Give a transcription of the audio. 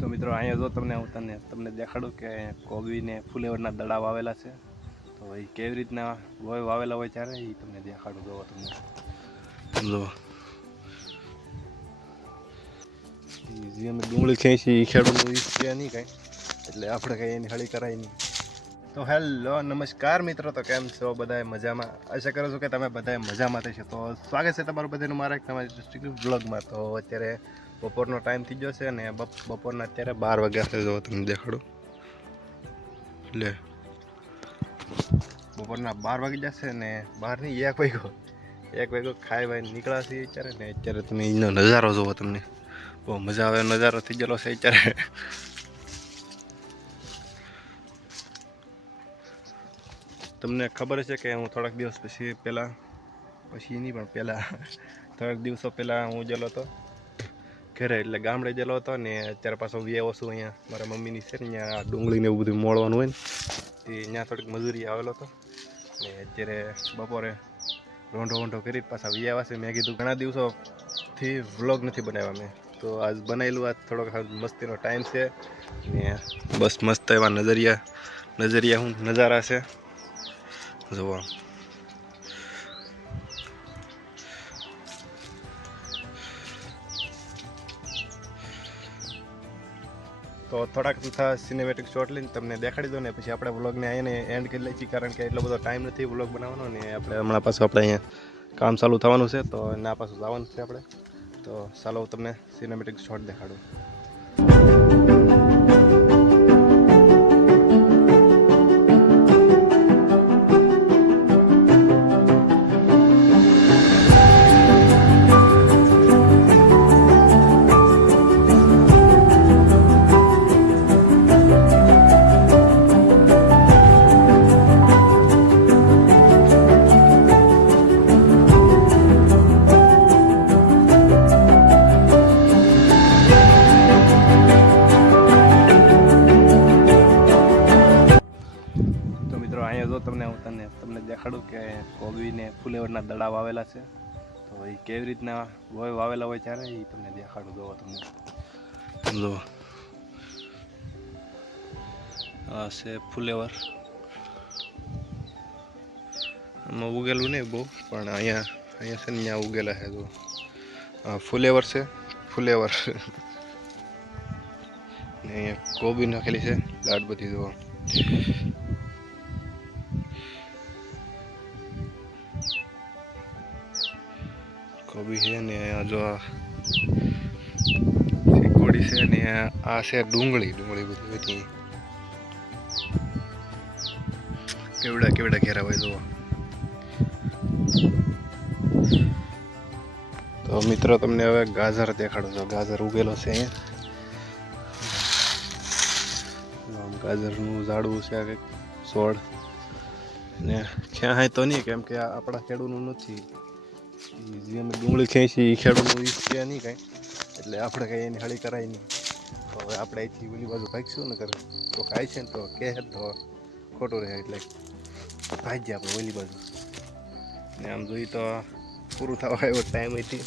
તો મિત્રો અહીંયા જો તમને દેખાડું કે કોબીને ફુલેવરના દડા વાવેલા છે. તો એ કેવી રીતના વાવેલા હોય ત્યારે એ તમને દેખાડું. જોવો તમે જે અમે ડુંગળી ખાઈ છીએ એ ખેડૂતનું છે નહીં કાંઈ, એટલે આપણે કંઈ એની હળી કરાય નહીં. તો હેલો નમસ્કાર મિત્રો, તો કેમ છો બધાએ? મજામાં? આશા કરું છું કે તમે બધાએ મજામાં થશે. તો સ્વાગત છે તમારું બધાનું મારા એક તમારી ડિસ્ટ્રિક્ટ બ્લોગમાં. તો અત્યારે બપોરનો ટાઈમ થઈ ગયો છે અને બપોરના અત્યારે 12 વાગ્યા છે. જો તમને દેખાડું, એટલે બપોરના 12 વાગી જશે ને 12 નહીં 1 વાગ્યો ખાઈ ભાઈ નીકળ્યા છે અત્યારે. ને અત્યારે તમે એનો નજારો જોવો, તમને બહુ મજા આવે નજારો થઈ ગયેલો છે અત્યારે. તમને ખબર છે કે હું થોડાક દિવસ પછી થોડાક દિવસો પહેલાં હું ગયેલો હતો ઘરે, એટલે ગામડે ગયેલો હતો ને અત્યારે પાછો આવ્યો છું અહીંયા. મારા મમ્મીની છે ને ત્યાં ડુંગળીને એવું બધું મોળવાનું હોય ને, તે ત્યાં થોડીક મજૂરી આવેલો હતો ને અત્યારે બપોરે રોંઢો કરી પાછા આવ્યા છે. મેં કીધું ઘણા દિવસોથી વ્લોગ નથી બનાવ્યા મેં, તો આજ બનાવેલું. આજ થોડોક મસ્તીનો ટાઈમ છે ને બસ મસ્ત એવા નજારા છે. જોવા તો થોડાક સિનેમેટિક શોટ લઈને તમને દેખાડી દો ને પછી આપણે વ્લોગને અહીંયા એન્ડ કરી લઈએ છીએ, કારણ કે એટલો બધો ટાઈમ નથી વ્લોગ બનાવવાનો ને આપણે હમણાં પાછું આપણે અહીંયા કામ ચાલુ થવાનું છે, તો એના પાછું જવાનું છે આપણે. તો ચાલો તમને સિનેમેટિક શોટ દેખાડું. અહીંયા જો તમને દેખાડું કે કોબીને ફુલેવરના દડા વાવેલા છે. તો એ કેવી રીતના વાવેલા હોય ત્યારે એ તમને દેખાડું. જોવો તમને આ છે ફુલેવર. આમાં ઉગેલું નહીં બહુ, પણ અહીંયા છે ને ત્યાં ઉગેલા છે. જો ફુલેવર છે, ફુલેવર ને અહીંયા કોબી નાખેલી છે લાડ બધી. જોવા કોબી છે ને જો કોડી છે ને આ છે ડુંગળી બધી. કેવડા ઘેરા હોય. જો તો મિત્રો તમને હવે ગાજર દેખાડું છું. ગાજર ઉગેલો છે અહીંયા. ગાજરનું ઝાડવું છે કંઈક છોડ ને ક્યાં તો નહીં, કેમ કે આપણા ખેડૂતનું નથી. જે અમે ડુંગળી ખાઈ છીએ એ ખેડૂતનું છે નહીં કાંઈ, એટલે આપણે કંઈ એની હળી કરાય નહીં. તો હવે આપણે અહીંથી ઓલી બાજુ ભાગીશું ને કરે તો ખાય છે ને તો કહે તો ખોટું રહે, એટલે ભાગીએ આપણે ઓલી બાજુ. ને આમ જોઈએ તો પૂરું થવા એવો ટાઈમ હતી.